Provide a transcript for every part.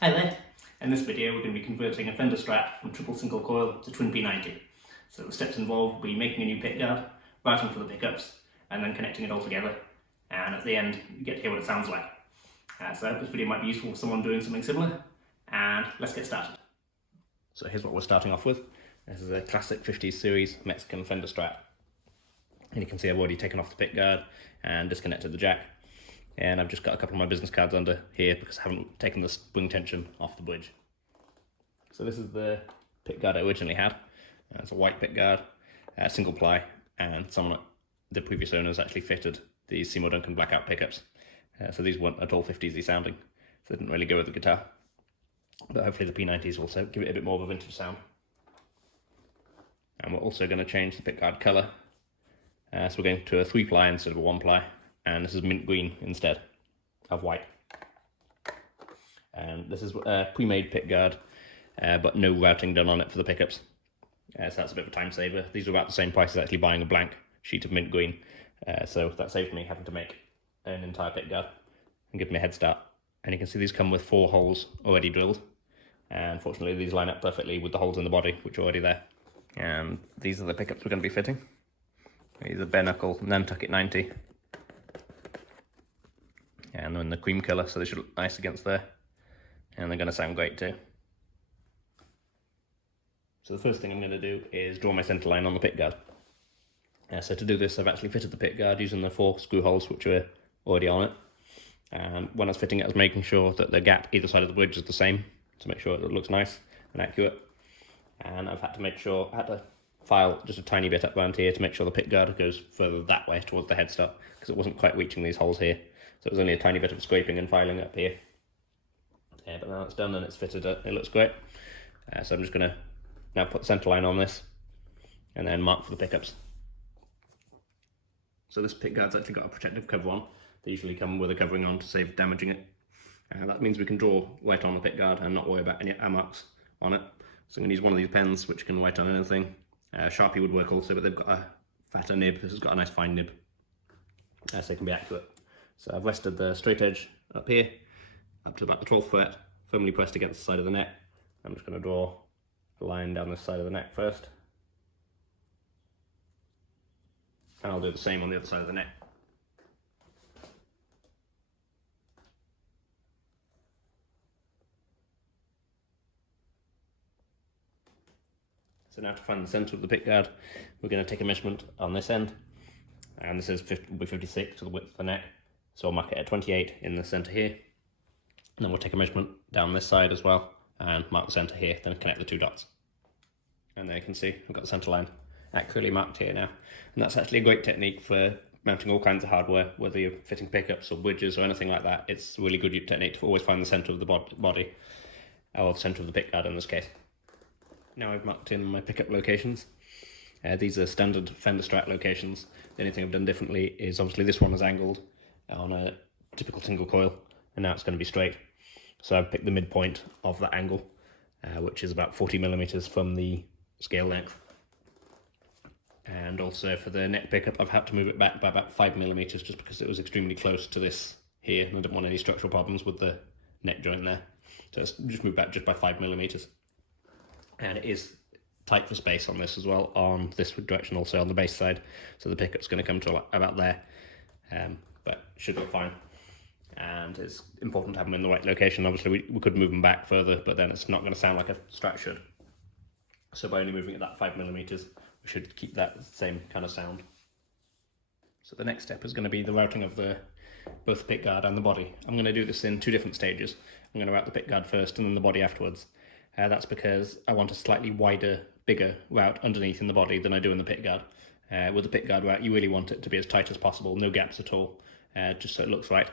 Hi there! In this video we're going to be converting a Fender Strat from triple single coil to twin P90. So the steps involved will be making a new pickguard, routing for the pickups, and then connecting it all together. And at the end you get to hear what it sounds like. So I hope this video might be useful for someone doing something similar, and let's get started. So here's what we're starting off with. This is a classic 50s series Mexican Fender Strat. And you can see I've already taken off the pickguard and disconnected the jack. And I've just got a couple of my business cards under here because I haven't taken the spring tension off the bridge. So this is the pickguard I originally had. It's a white pickguard, single ply, and the previous owners actually fitted these Seymour Duncan blackout pickups. So these weren't at all 50s-y sounding, so they didn't really go with the guitar. But hopefully the P90s will also give it a bit more of a vintage sound. And we're also going to change the pickguard colour. So we're going to a 3-ply instead of a 1-ply. And this is mint green instead of white. And this is a pre-made pickguard, but no routing done on it for the pickups. So that's a bit of a time saver. These are about the same price as actually buying a blank sheet of mint green. So that saved me having to make an entire pickguard and give me a head start. And you can see these come with 4 holes already drilled. And fortunately these line up perfectly with the holes in the body, which are already there. And these are the pickups we're going to be fitting. These are Knuckle Nantucket 90. And they're in the cream colour, so they should look nice against there. And they're going to sound great too. So the first thing I'm going to do is draw my centre line on the pickguard. So to do this, I've actually fitted the pickguard using the 4 screw holes which are already on it. And when I was fitting it, I was making sure that the gap either side of the bridge is the same to make sure it looks nice and accurate. And I've had to file just a tiny bit up around here to make sure the pickguard goes further that way towards the headstock, because it wasn't quite reaching these holes here. So it was only a tiny bit of scraping and filing up here. But now it's done and it's fitted up, it looks great. So I'm just going to now put the centre line on this and then mark for the pickups. So this pickguard's actually got a protective cover on. They usually come with a covering on to save damaging it. That means we can draw right on the pickguard and not worry about any marks on it. So I'm going to use one of these pens which can write on anything. Sharpie would work also, but they've got a fatter nib. This has got a nice fine nib, so it can be accurate. So I've rested the straight edge up here, up to about the 12th fret, firmly pressed against the side of the neck. I'm just going to draw a line down this side of the neck first. And I'll do the same on the other side of the neck. So now to find the centre of the pickguard, we're going to take a measurement on this end. And this is 56 to the width of the neck. So I'll mark it at 28 in the centre here. And then we'll take a measurement down this side as well and mark the centre here, then connect the 2 dots. And there you can see I've got the centre line accurately marked here now. And that's actually a great technique for mounting all kinds of hardware, whether you're fitting pickups or bridges or anything like that. It's a really good technique to always find the centre of the body, or the centre of the pickguard in this case. Now I've marked in my pickup locations. These are standard Fender Strat locations. The only thing I've done differently is obviously this one is angled on a typical single coil, and now it's going to be straight. So I've picked the midpoint of that angle, which is about 40mm from the scale length. And also for the neck pickup, I've had to move it back by about 5mm just because it was extremely close to this here, and I didn't want any structural problems with the neck joint there. So it's just moved back just by 5mm. And it is tight for space on this as well, on this direction also on the bass side. So the pickup's going to come to about there. But should look fine, and it's important to have them in the right location. Obviously we could move them back further, but then it's not going to sound like a Strat should. So by only moving it that 5mm, we should keep that same kind of sound. So the next step is going to be the routing of both the pickguard and the body. I'm going to do this in 2 different stages. I'm going to route the pickguard first and then the body afterwards. That's because I want a slightly wider, bigger route underneath in the body than I do in the pickguard. With the pickguard route, you really want it to be as tight as possible, no gaps at all, just so it looks right.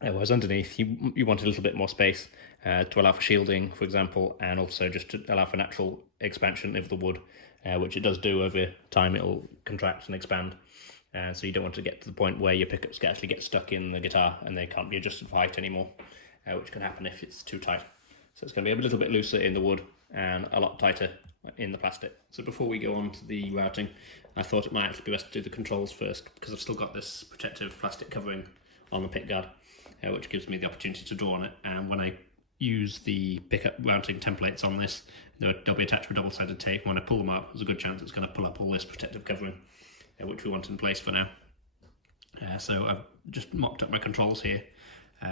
Whereas underneath, you want a little bit more space to allow for shielding, for example, and also just to allow for natural expansion of the wood, which it does do over time. It'll contract and expand, so you don't want to get to the point where your pickups actually get stuck in the guitar and they can't be adjusted for height anymore, which can happen if it's too tight. So it's going to be a little bit looser in the wood and a lot tighter in the plastic. So before we go on to the routing, I thought it might actually be best to do the controls first, because I've still got this protective plastic covering on the pickguard, which gives me the opportunity to draw on it. And when I use the pickup mounting templates on this. They'll be attached with a double-sided tape. When I pull them up, there's a good chance it's going to pull up all this protective covering, which we want in place for now. So I've just mocked up my controls here.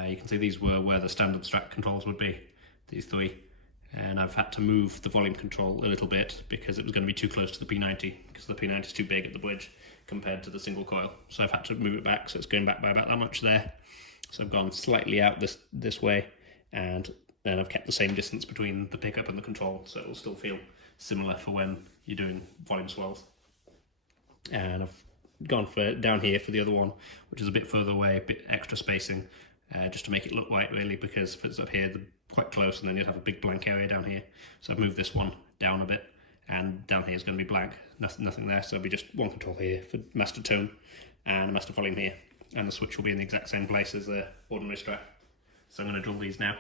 You can see these were where the standard Strat controls would be, these three. And I've had to move the volume control a little bit because it was going to be too close to the P90, because the P90 is too big at the bridge compared to the single coil. So I've had to move it back, so it's going back by about that much there. So I've gone slightly out this way, and then I've kept the same distance between the pickup and the control, so it'll still feel similar for when you're doing volume swells. And I've gone for down here for the other one, which is a bit further away, a bit extra spacing, just to make it look right really, because if it's up here they're quite close and then you'd have a big blank area down here. So I've moved this one down a bit, and down here is going to be blank, nothing there, so it'll be just one control here for master tone and a master volume here, and the switch will be in the exact same place as the ordinary Strat. So I'm going to drill these now.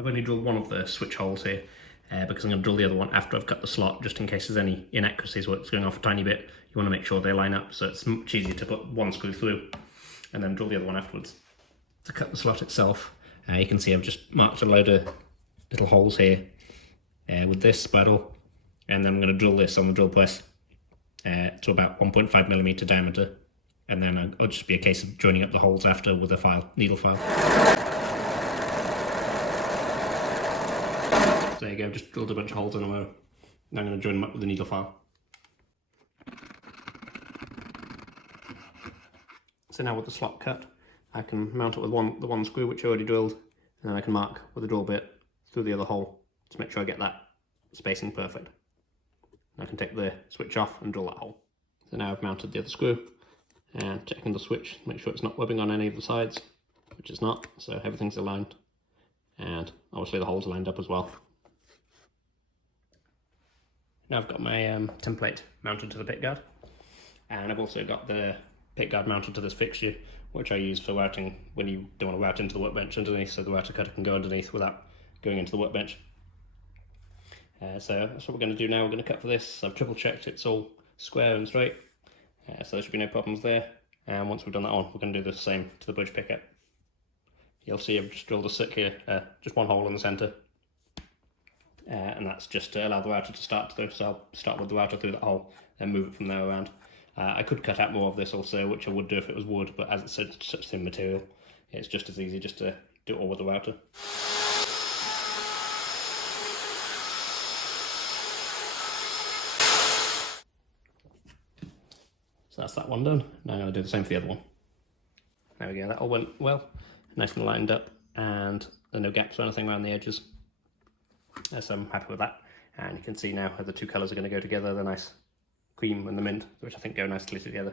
I've only drilled one of the switch holes here because I'm going to drill the other one after I've cut the slot, just in case there's any inaccuracies where it's going off a tiny bit. You want to make sure they line up, so it's much easier to put one screw through and then drill the other one afterwards. To cut the slot itself, you can see I've just marked a load of little holes here with this spattle, and then I'm going to drill this on the drill press to about 1.5mm diameter, and then it'll just be a case of joining up the holes after with a needle file. So there you go, just drilled a bunch of holes in a row. Now I'm going to join them up with the needle file. So now with the slot cut, I can mount it with the one screw which I already drilled, and then I can mark with the drill bit through the other hole to make sure I get that spacing perfect. And I can take the switch off and drill that hole. So now I've mounted the other screw and checking the switch, make sure it's not webbing on any of the sides, which it's not, so everything's aligned, and obviously the holes are lined up as well. Now I've got my template mounted to the pickguard, and I've also got the pickguard mounted to this fixture, which I use for routing when you don't want to route into the workbench underneath, so the router cutter can go underneath without going into the workbench. So that's what we're going to do now. We're going to cut for this. I've triple checked it's all square and straight, so there should be no problems there. And once we've done that on, we're going to do the same to the bridge pickup. You'll see I've just drilled a stick here, just one hole in the centre. And that's just to allow the router to start through, so I'll start with the router through that hole and move it from there around. I could cut out more of this also, which I would do if it was wood, but as it's such thin material, it's just as easy just to do it all with the router. So that's that one done. Now I'm going to do the same for the other one. There we go, that all went well, nice and lined up, and there are no gaps or anything around the edges. So I'm happy with that, and you can see now how the two colours are going to go together, the nice cream and the mint, which I think go nicely together.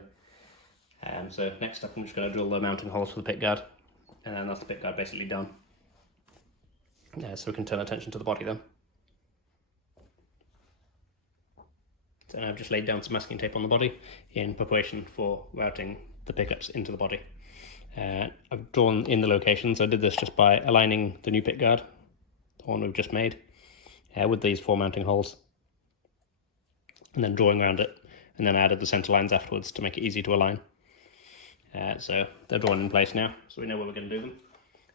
So next up I'm just going to drill the mounting holes for the pickguard, and then that's the pickguard basically done. So we can turn attention to the body then. So now I've just laid down some masking tape on the body in preparation for routing the pickups into the body. I've drawn in the locations. I did this just by aligning the new pickguard, the one we've just made, with these 4 mounting holes, and then drawing around it, and then I added the centre lines afterwards to make it easy to align. So they're drawn in place now, so we know where we're going to do them.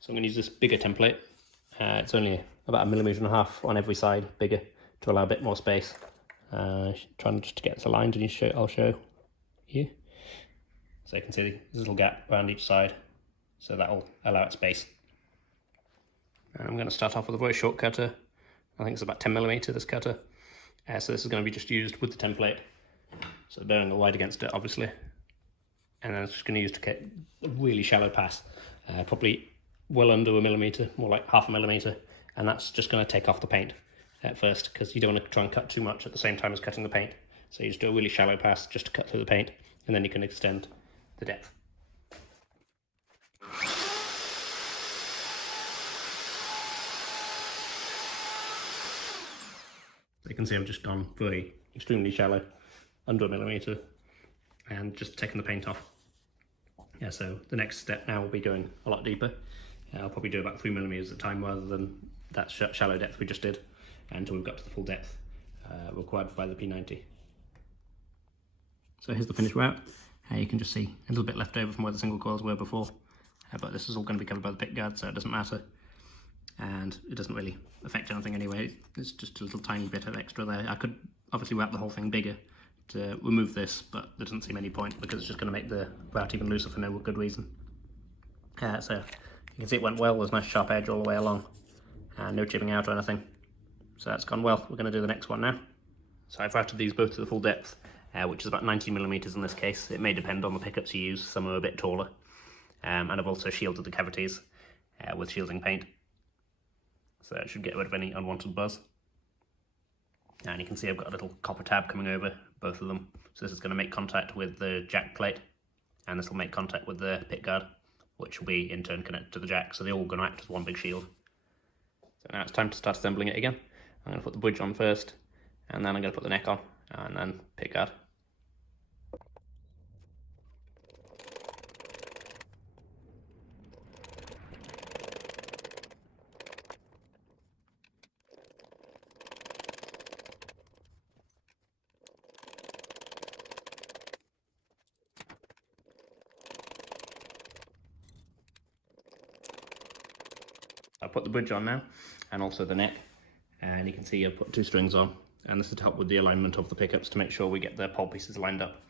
So I'm going to use this bigger template. It's only about 1.5 mm on every side, bigger, to allow a bit more space. Trying just to get this aligned, and I'll show you. So you can see there's a little gap around each side, so that'll allow it space. And I'm going to start off with a very short cutter. I think it's about 10mm, this cutter. So this is going to be just used with the template, so bearing the wide against it obviously. And then it's just going to use to get a really shallow pass, probably well under 1mm, more like 0.5 mm, and that's just going to take off the paint at first, because you don't want to try and cut too much at the same time as cutting the paint. So you just do a really shallow pass just to cut through the paint, and then you can extend the depth. You can see I've just gone very extremely shallow, under 1mm, and just taking the paint off. Yeah, so the next step now will be going a lot deeper. I'll probably do about 3mm at a time rather than that shallow depth we just did, until we've got to the full depth required by the P90. So here's the finished route. You can just see a little bit left over from where the single coils were before, but this is all going to be covered by the pickguard, so it doesn't matter. And it doesn't really affect anything anyway, it's just a little tiny bit of extra there. I could obviously wrap the whole thing bigger to remove this, but there doesn't seem any point because it's just going to make the route even looser for no good reason. So you can see it went well, there's a nice sharp edge all the way along, no chipping out or anything. So that's gone well. We're going to do the next one now. So I've routed these both to the full depth, which is about 90mm in this case. It may depend on the pickups you use, some are a bit taller. And I've also shielded the cavities with shielding paint. So it should get rid of any unwanted buzz. And you can see I've got a little copper tab coming over both of them. So this is going to make contact with the jack plate, and this will make contact with the pickguard, which will be in turn connected to the jack. So they're all going to act as one big shield. So now it's time to start assembling it again. I'm going to put the bridge on first, and then I'm going to put the neck on, and then pickguard. I've put the bridge on now, and also the neck, and you can see I've put 2 strings on, and this is to help with the alignment of the pickups to make sure we get the pole pieces lined up.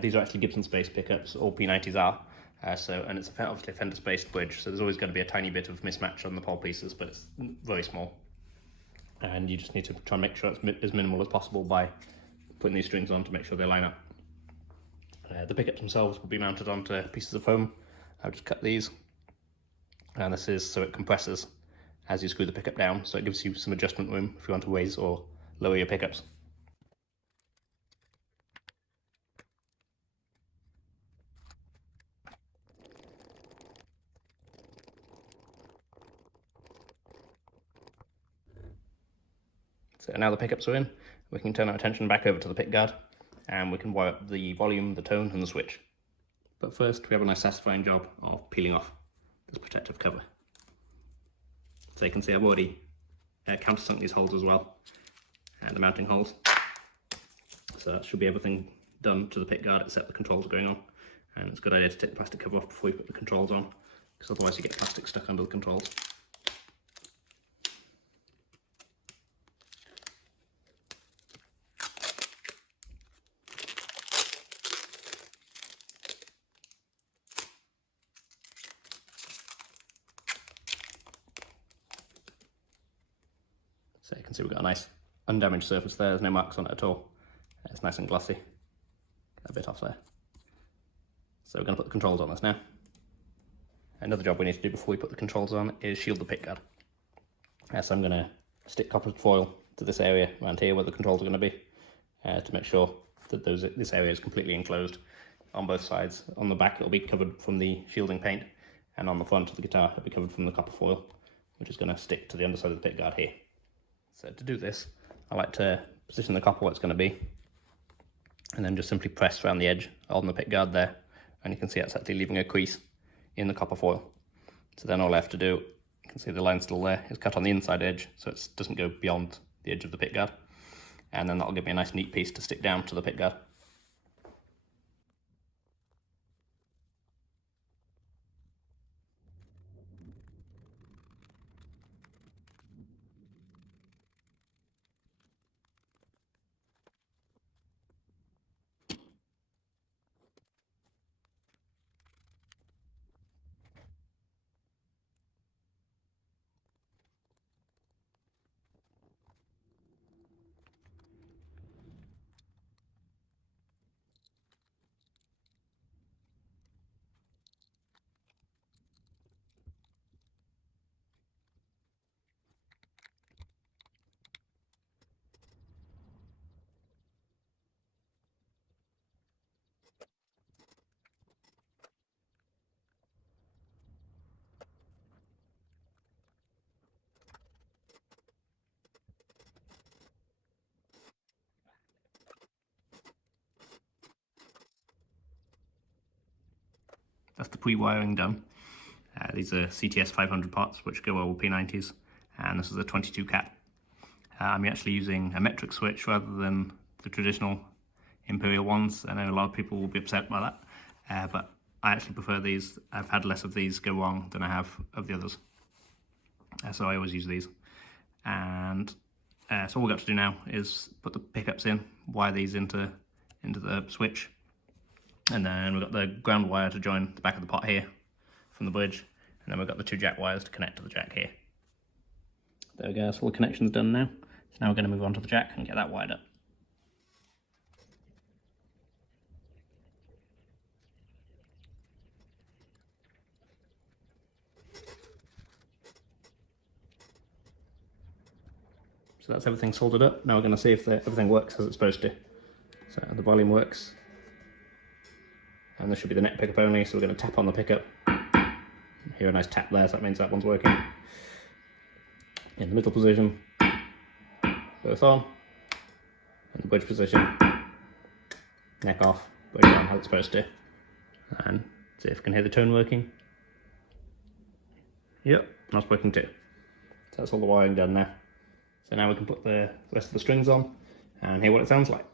These are actually Gibson spaced pickups, all P90s are, and it's obviously a Fender spaced bridge, so there's always going to be a tiny bit of mismatch on the pole pieces, but it's very small. And you just need to try and make sure it's as minimal as possible by putting these strings on to make sure they line up. The pickups themselves will be mounted onto pieces of foam. I've just cut these. And this is so it compresses as you screw the pickup down, so it gives you some adjustment room if you want to raise or lower your pickups. So now the pickups are in, we can turn our attention back over to the pickguard, and we can wire up the volume, the tone and the switch. But first we have a nice satisfying job of peeling off this protective cover. So you can see I've already countersunk these holes as well, and the mounting holes. So that should be everything done to the pickguard except the controls are going on. And it's a good idea to take the plastic cover off before you put the controls on, because otherwise you get plastic stuck under the controls. So you can see we've got a nice undamaged surface there, there's no marks on it at all. It's nice and glossy. Get a bit off there. So we're going to put the controls on this now. Another job we need to do before we put the controls on is shield the pickguard. So I'm going to stick copper foil to this area around here where the controls are going to be, to make sure that this area is completely enclosed on both sides. On the back it'll be covered from the shielding paint, and on the front of the guitar it'll be covered from the copper foil, which is going to stick to the underside of the pickguard here. So to do this, I like to position the copper where it's going to be, and then just simply press around the edge on the pickguard there, and you can see it's actually leaving a crease in the copper foil. So then all I have to do, you can see the line still there, is cut on the inside edge so it doesn't go beyond the edge of the pickguard, and then that'll give me a nice neat piece to stick down to the pickguard. That's the pre-wiring done. These are CTS 500 parts which go well with P90s, and this is a 22 cap. I'm actually using a metric switch rather than the traditional Imperial ones. I know a lot of people will be upset by that, but I actually prefer these. I've had less of these go wrong than I have of the others, so I always use these. And so all we've got to do now is put the pickups in, wire these into the switch, and then we've got the ground wire to join the back of the pot here from the bridge, and then we've got the 2 jack wires to connect to the jack here. There we go, so all the connection's done now. So now we're going to move on to the jack and get that wired up. So that's everything soldered up. Now we're going to see if everything works as it's supposed to. So the volume works. And this should be the neck pickup only, so we're going to tap on the pickup. Hear a nice tap there, so that means that one's working. In the middle position, both on. In the bridge position, neck off, bridge on how it's supposed to. And see if we can hear the tone working. Yep, that's working too. So that's all the wiring done now. So now we can put the rest of the strings on and hear what it sounds like.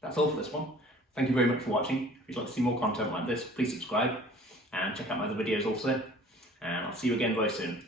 That's all for this one. Thank you very much for watching. If you'd like to see more content like this, please subscribe and check out my other videos also. And I'll see you again very soon.